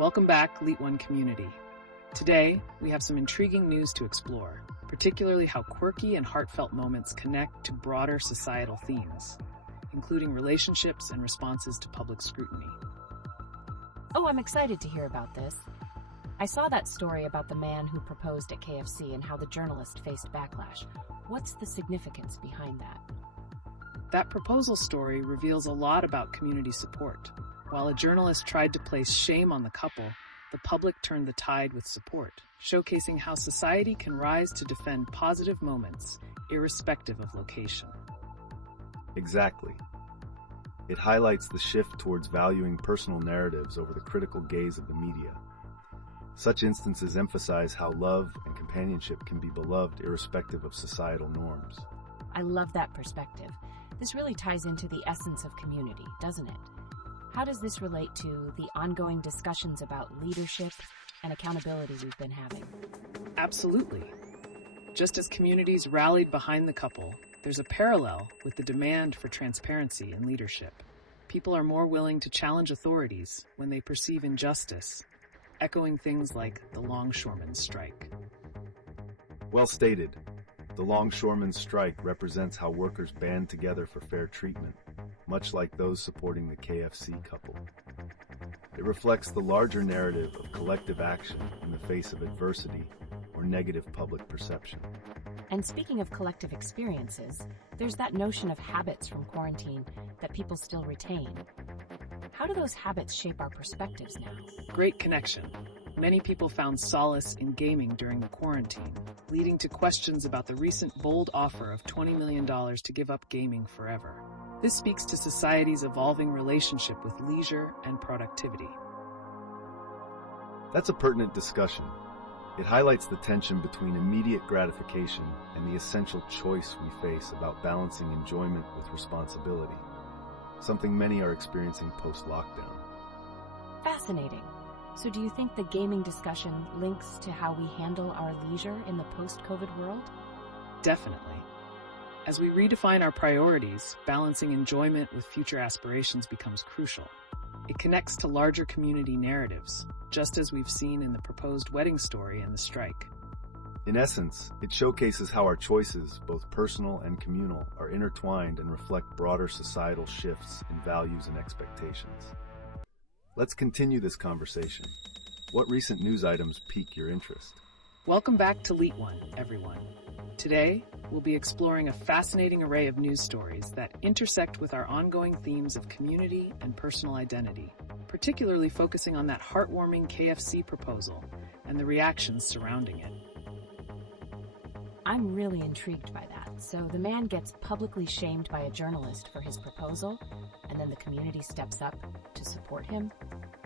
Welcome back, LeetOne community. Today, we have some intriguing news to explore, particularly how quirky and heartfelt moments connect to broader societal themes, including relationships and responses to public scrutiny. Oh, I'm excited to hear about this. I saw that story about the man who proposed at KFC and how the journalist faced backlash. What's the significance behind that? That proposal story reveals a lot about community support. While a journalist tried to place shame on the couple, the public turned the tide with support, showcasing how society can rise to defend positive moments, irrespective of location. Exactly. It highlights the shift towards valuing personal narratives over the critical gaze of the media. Such instances emphasize how love and companionship can be beloved irrespective of societal norms. I love that perspective. This really ties into the essence of community, doesn't it? How does this relate to the ongoing discussions about leadership and accountability we've been having? Absolutely. Just as communities rallied behind the couple, there's a parallel with the demand for transparency in leadership. People are more willing to challenge authorities when they perceive injustice, echoing things like the longshoremen's strike. Well stated. The longshoremen's strike represents how workers band together for fair treatment, much like those supporting the KFC couple. It reflects the larger narrative of collective action in the face of adversity or negative public perception. And speaking of collective experiences, there's that notion of habits from quarantine that people still retain. How do those habits shape our perspectives now? Great connection. Many people found solace in gaming during the quarantine, leading to questions about the recent bold offer of $20 million to give up gaming forever. This speaks to society's evolving relationship with leisure and productivity. That's a pertinent discussion. It highlights the tension between immediate gratification and the essential choice we face about balancing enjoyment with responsibility, something many are experiencing post-lockdown. Fascinating. So do you think the gaming discussion links to how we handle our leisure in the post-COVID world? Definitely. As we redefine our priorities, balancing enjoyment with future aspirations becomes crucial. It connects to larger community narratives, just as we've seen in the proposed wedding story and the strike. In essence, it showcases how our choices, both personal and communal, are intertwined and reflect broader societal shifts in values and expectations. Let's continue this conversation. What recent news items pique your interest? Welcome back to LeetOne, everyone. Today, we'll be exploring a fascinating array of news stories that intersect with our ongoing themes of community and personal identity, particularly focusing on that heartwarming KFC proposal and the reactions surrounding it. I'm really intrigued by that. So the man gets publicly shamed by a journalist for his proposal, and then the community steps up to support him?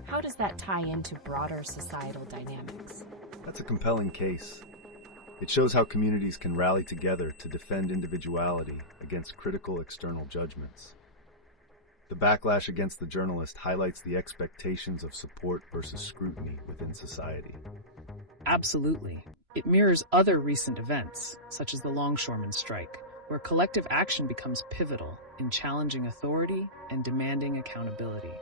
How does that tie into broader societal dynamics? That's a compelling case. It shows how communities can rally together to defend individuality against critical external judgments. The backlash against the journalist highlights the expectations of support versus scrutiny within society. Absolutely. It mirrors other recent events, such as the longshoremen's strike, where collective action becomes pivotal in challenging authority and demanding accountability.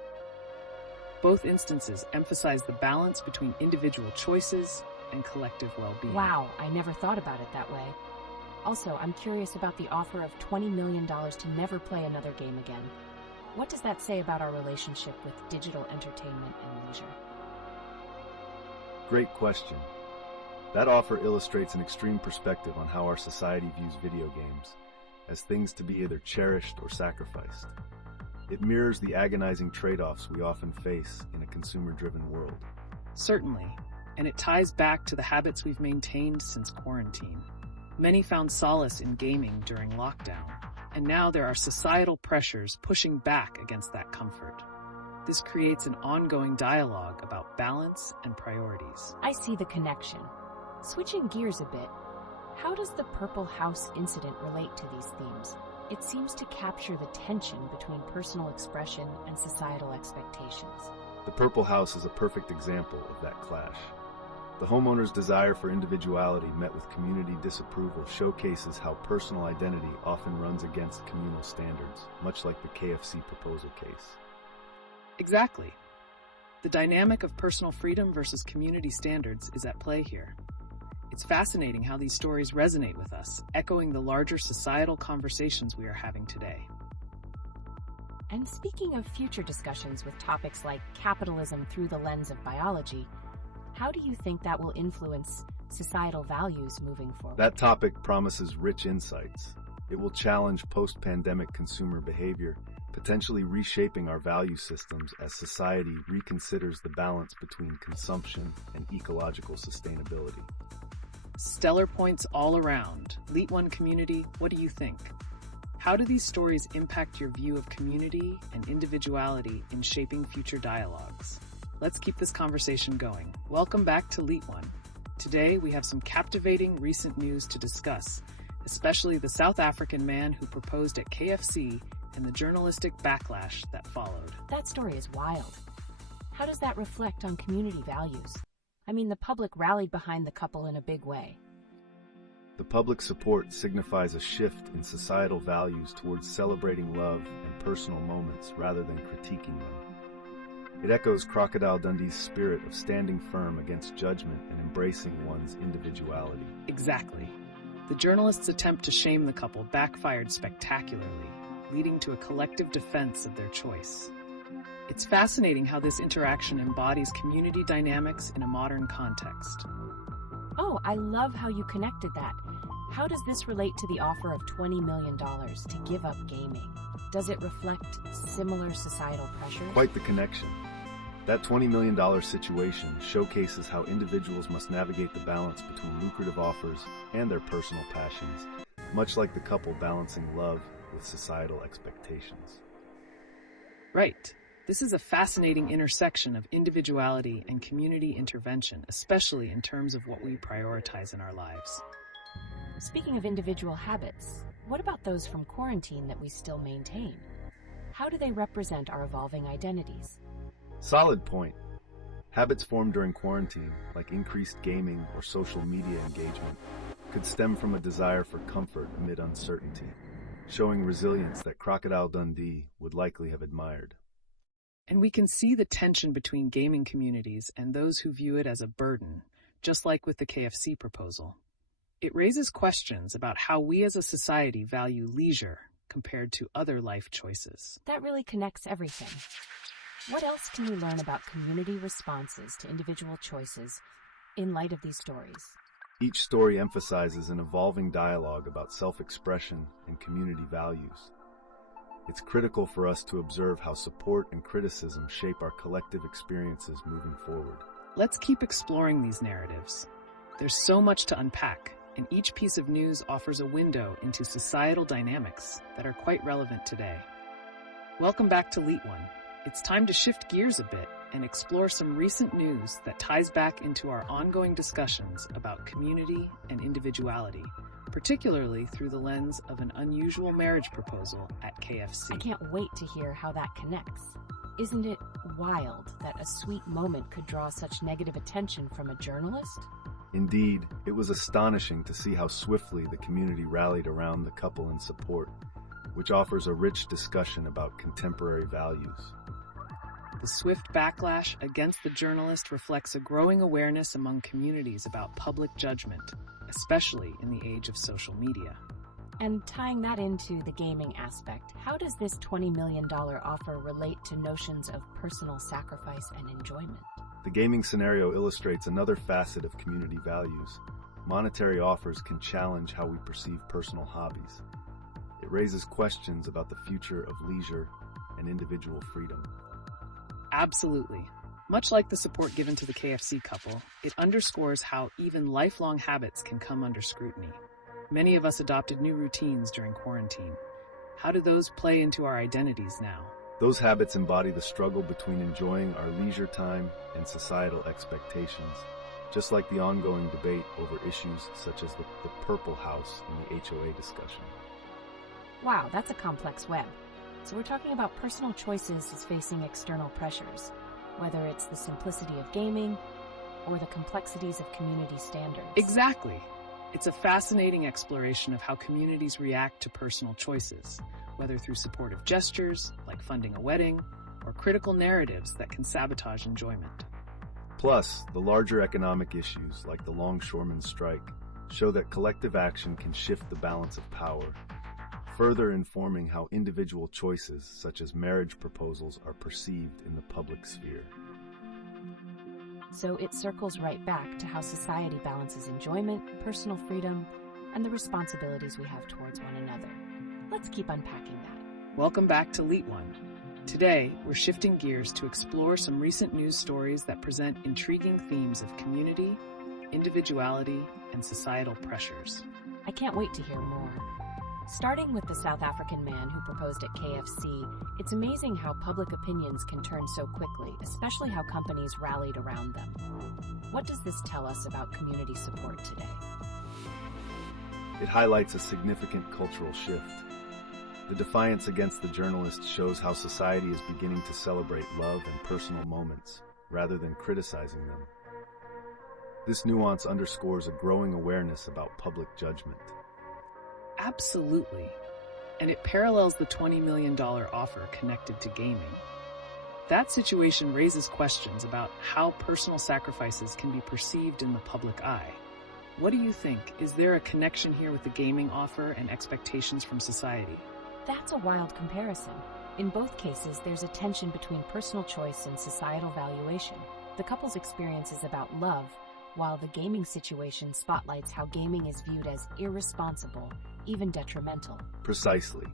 Both instances emphasize the balance between individual choices and collective well-being. Wow, I never thought about it that way. Also, I'm curious about the offer of $20 million to never play another game again. What does that say about our relationship with digital entertainment and leisure? Great question. That offer illustrates an extreme perspective on how our society views video games, as things to be either cherished or sacrificed. It mirrors the agonizing trade-offs we often face in a consumer-driven world. Certainly, and it ties back to the habits we've maintained since quarantine. Many found solace in gaming during lockdown, and now there are societal pressures pushing back against that comfort. This creates an ongoing dialogue about balance and priorities. I see the connection. Switching gears a bit, how does the Purple House incident relate to these themes? It seems to capture the tension between personal expression and societal expectations. The Purple House is a perfect example of that clash. The homeowner's desire for individuality met with community disapproval showcases how personal identity often runs against communal standards, much like the KFC proposal case. Exactly. The dynamic of personal freedom versus community standards is at play here. It's fascinating how these stories resonate with us, echoing the larger societal conversations we are having today. And speaking of future discussions with topics like capitalism through the lens of biology, how do you think that will influence societal values moving forward? That topic promises rich insights. It will challenge post-pandemic consumer behavior, potentially reshaping our value systems as society reconsiders the balance between consumption and ecological sustainability. Stellar points all around. LeetOne community, what do you think? How do these stories impact your view of community and individuality in shaping future dialogues? Let's keep this conversation going. Welcome back to LeetOne. Today, we have some captivating recent news to discuss, especially the South African man who proposed at KFC and the journalistic backlash that followed. That story is wild. How does that reflect on community values? I mean, the public rallied behind the couple in a big way. The public support signifies a shift in societal values towards celebrating love and personal moments rather than critiquing them. It echoes Crocodile Dundee's spirit of standing firm against judgment and embracing one's individuality. Exactly. The journalist's attempt to shame the couple backfired spectacularly, leading to a collective defense of their choice. It's fascinating how this interaction embodies community dynamics in a modern context. Oh, I love how you connected that. How does this relate to the offer of $20 million to give up gaming? Does it reflect similar societal pressures? Quite the connection. That $20 million situation showcases how individuals must navigate the balance between lucrative offers and their personal passions, much like the couple balancing love with societal expectations. Right. This is a fascinating intersection of individuality and community intervention, especially in terms of what we prioritize in our lives. Speaking of individual habits, what about those from quarantine that we still maintain? How do they represent our evolving identities? Solid point. Habits formed during quarantine, like increased gaming or social media engagement, could stem from a desire for comfort amid uncertainty, showing resilience that Crocodile Dundee would likely have admired. And we can see the tension between gaming communities and those who view it as a burden, just like with the KFC proposal. It raises questions about how we as a society value leisure compared to other life choices. That really connects everything. What else can we learn about community responses to individual choices in light of these stories? Each story emphasizes an evolving dialogue about self-expression and community values. It's critical for us to observe how support and criticism shape our collective experiences moving forward. Let's keep exploring these narratives. There's so much to unpack, and each piece of news offers a window into societal dynamics that are quite relevant today. Welcome back to LeetOne. It's time to shift gears a bit and explore some recent news that ties back into our ongoing discussions about community and individuality, particularly through the lens of an unusual marriage proposal at KFC. I can't wait to hear how that connects. Isn't it wild that a sweet moment could draw such negative attention from a journalist? Indeed, it was astonishing to see how swiftly the community rallied around the couple in support, which offers a rich discussion about contemporary values. The swift backlash against the journalist reflects a growing awareness among communities about public judgment, especially in the age of social media. And tying that into the gaming aspect, how does this $20 million offer relate to notions of personal sacrifice and enjoyment? The gaming scenario illustrates another facet of community values. Monetary offers can challenge how we perceive personal hobbies. It raises questions about the future of leisure and individual freedom. Absolutely. Much like the support given to the KFC couple, it underscores how even lifelong habits can come under scrutiny. Many of us adopted new routines during quarantine. How do those play into our identities now? Those habits embody the struggle between enjoying our leisure time and societal expectations, just like the ongoing debate over issues such as the Purple House in the HOA discussion. Wow, that's a complex web. So we're talking about personal choices as facing external pressures, whether it's the simplicity of gaming or the complexities of community standards. Exactly. It's a fascinating exploration of how communities react to personal choices, whether through supportive gestures, like funding a wedding, or critical narratives that can sabotage enjoyment. Plus, the larger economic issues, like the longshoremen's strike, show that collective action can shift the balance of power, further informing how individual choices, such as marriage proposals, are perceived in the public sphere. So it circles right back to how society balances enjoyment, personal freedom, and the responsibilities we have towards one another. Let's keep unpacking that. Welcome back to LeetOne. Today, we're shifting gears to explore some recent news stories that present intriguing themes of community, individuality, and societal pressures. I can't wait to hear more. Starting with the South African man who proposed at KFC, it's amazing how public opinions can turn so quickly, especially how companies rallied around them. What does this tell us about community support today? It highlights a significant cultural shift. The defiance against the journalist shows how society is beginning to celebrate love and personal moments, rather than criticizing them. This nuance underscores a growing awareness about public judgment. Absolutely. And it parallels the $20 million offer connected to gaming. That situation raises questions about how personal sacrifices can be perceived in the public eye. What do you think? Is there a connection here with the gaming offer and expectations from society? That's a wild comparison. In both cases, there's a tension between personal choice and societal valuation. The couple's experience is about love, while the gaming situation spotlights how gaming is viewed as irresponsible, even detrimental. Precisely.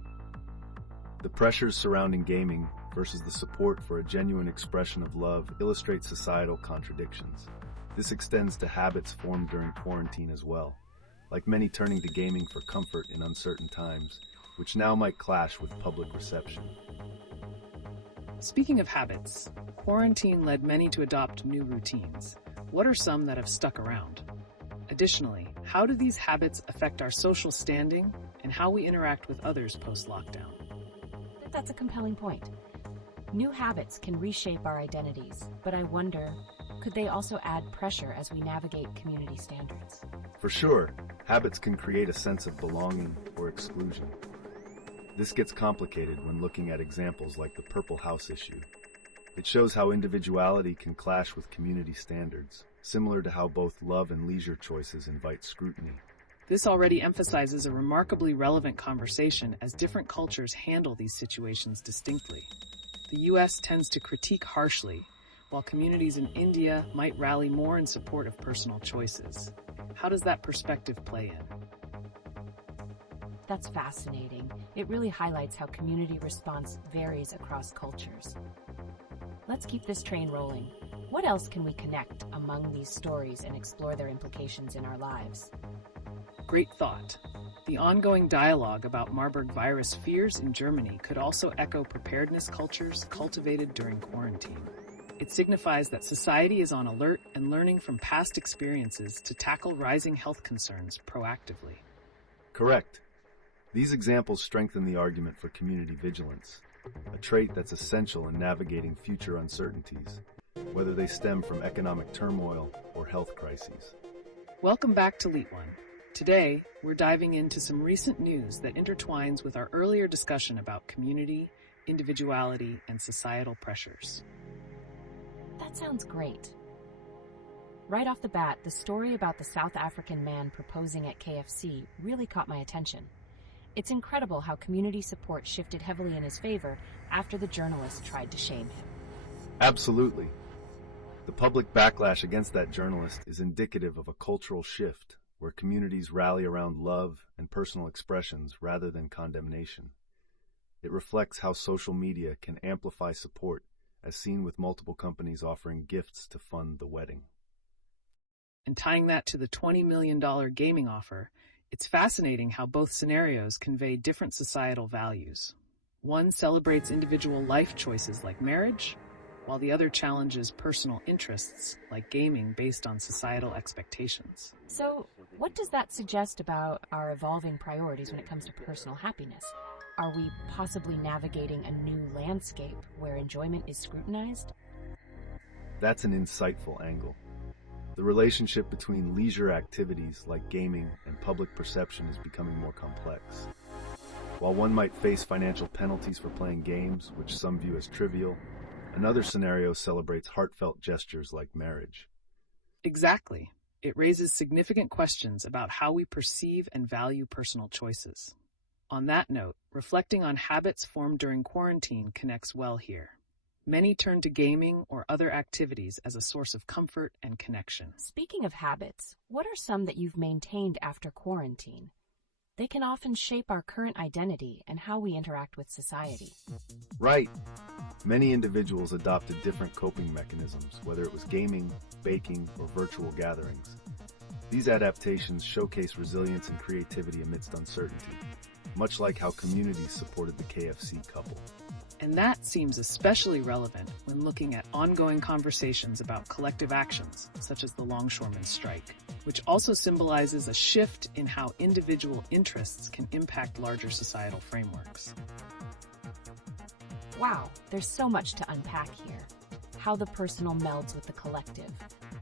The pressures surrounding gaming versus the support for a genuine expression of love illustrate societal contradictions. This extends to habits formed during quarantine as well, like many turning to gaming for comfort in uncertain times, which now might clash with public reception. Speaking of habits, quarantine led many to adopt new routines. What are some that have stuck around? Additionally, how do these habits affect our social standing and how we interact with others post-lockdown? That's a compelling point. New habits can reshape our identities, but I wonder, could they also add pressure as we navigate community standards? For sure, habits can create a sense of belonging or exclusion. This gets complicated when looking at examples like the Purple House issue. It shows how individuality can clash with community standards, similar to how both love and leisure choices invite scrutiny. This already emphasizes a remarkably relevant conversation as different cultures handle these situations distinctly. The US tends to critique harshly, while communities in India might rally more in support of personal choices. How does that perspective play in? That's fascinating. It really highlights how community response varies across cultures. Let's keep this train rolling. What else can we connect among these stories and explore their implications in our lives? Great thought. The ongoing dialogue about Marburg virus fears in Germany could also echo preparedness cultures cultivated during quarantine. It signifies that society is on alert and learning from past experiences to tackle rising health concerns proactively. Correct. These examples strengthen the argument for community vigilance, a trait that's essential in navigating future uncertainties, whether they stem from economic turmoil or health crises. Welcome back to LeetOne. Today, we're diving into some recent news that intertwines with our earlier discussion about community, individuality, and societal pressures. That sounds great. Right off the bat, the story about the South African man proposing at KFC really caught my attention. It's incredible how community support shifted heavily in his favor after the journalist tried to shame him. Absolutely. The public backlash against that journalist is indicative of a cultural shift where communities rally around love and personal expressions rather than condemnation. It reflects how social media can amplify support, as seen with multiple companies offering gifts to fund the wedding. And tying that to the $20 million gaming offer, it's fascinating how both scenarios convey different societal values. One celebrates individual life choices like marriage, while the other challenges personal interests like gaming based on societal expectations. So, what does that suggest about our evolving priorities when it comes to personal happiness? Are we possibly navigating a new landscape where enjoyment is scrutinized? That's an insightful angle. The relationship between leisure activities like gaming and public perception is becoming more complex. While one might face financial penalties for playing games, which some view as trivial, Another scenario celebrates heartfelt gestures like marriage. Exactly. It raises significant questions about how we perceive and value personal choices. On that note, reflecting on habits formed during quarantine connects well here. Many turn to gaming or other activities as a source of comfort and connection. Speaking of habits, what are some that you've maintained after quarantine? They can often shape our current identity and how we interact with society. Right. Many individuals adopted different coping mechanisms, whether it was gaming, baking, or virtual gatherings. These adaptations showcase resilience and creativity amidst uncertainty, much like how communities supported the KFC couple. And that seems especially relevant when looking at ongoing conversations about collective actions, such as the longshoremen's strike, which also symbolizes a shift in how individual interests can impact larger societal frameworks. Wow, there's so much to unpack here. How the personal melds with the collective,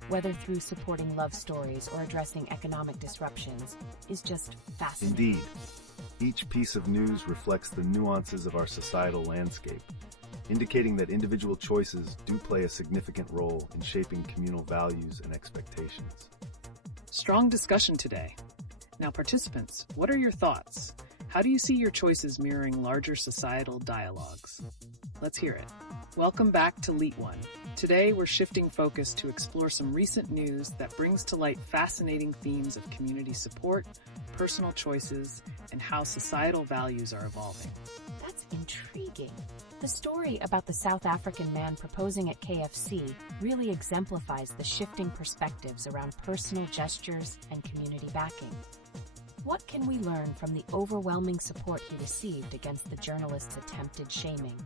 whether through supporting love stories or addressing economic disruptions, is just fascinating. Indeed. Each piece of news reflects the nuances of our societal landscape, indicating that individual choices do play a significant role in shaping communal values and expectations. Strong discussion today. Now, participants, what are your thoughts? How do you see your choices mirroring larger societal dialogues? Let's hear it. Welcome back to LeetOne. Today, we're shifting focus to explore some recent news that brings to light fascinating themes of community support, personal choices, and how societal values are evolving. That's intriguing. The story about the South African man proposing at KFC really exemplifies the shifting perspectives around personal gestures and community backing. What can we learn from the overwhelming support he received against the journalist's attempted shaming?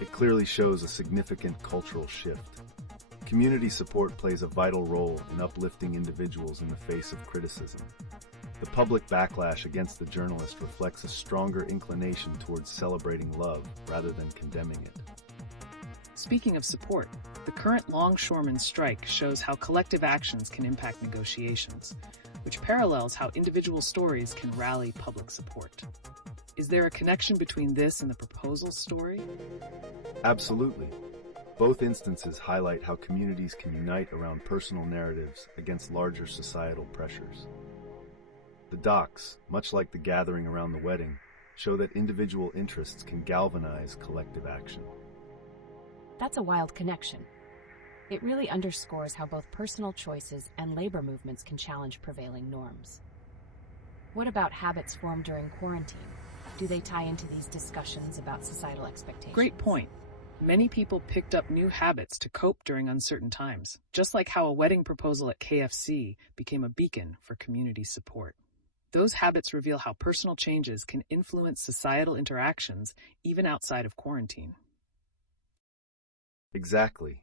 It clearly shows a significant cultural shift. Community support plays a vital role in uplifting individuals in the face of criticism. The public backlash against the journalist reflects a stronger inclination towards celebrating love rather than condemning it. Speaking of support, the current longshoremen's strike shows how collective actions can impact negotiations, which parallels how individual stories can rally public support. Is there a connection between this and the proposal story? Absolutely. Both instances highlight how communities can unite around personal narratives against larger societal pressures. The docks, much like the gathering around the wedding, show that individual interests can galvanize collective action. That's a wild connection. It really underscores how both personal choices and labor movements can challenge prevailing norms. What about habits formed during quarantine? Do they tie into these discussions about societal expectations? Great point. Many people picked up new habits to cope during uncertain times, just like how a wedding proposal at KFC became a beacon for community support. Those habits reveal how personal changes can influence societal interactions even outside of quarantine. Exactly.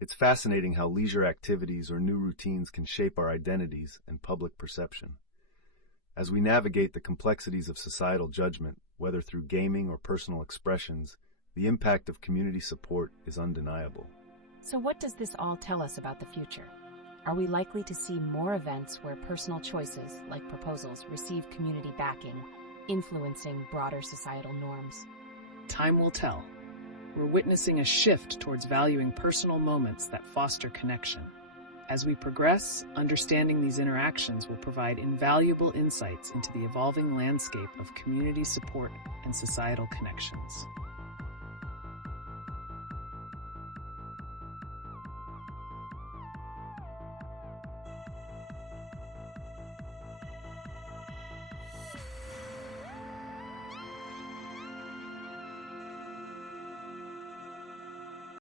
It's fascinating how leisure activities or new routines can shape our identities and public perception. As we navigate the complexities of societal judgment, whether through gaming or personal expressions, the impact of community support is undeniable. So what does this all tell us about the future? Are we likely to see more events where personal choices, like proposals, receive community backing, influencing broader societal norms? Time will tell. We're witnessing a shift towards valuing personal moments that foster connection. As we progress, understanding these interactions will provide invaluable insights into the evolving landscape of community support and societal connections.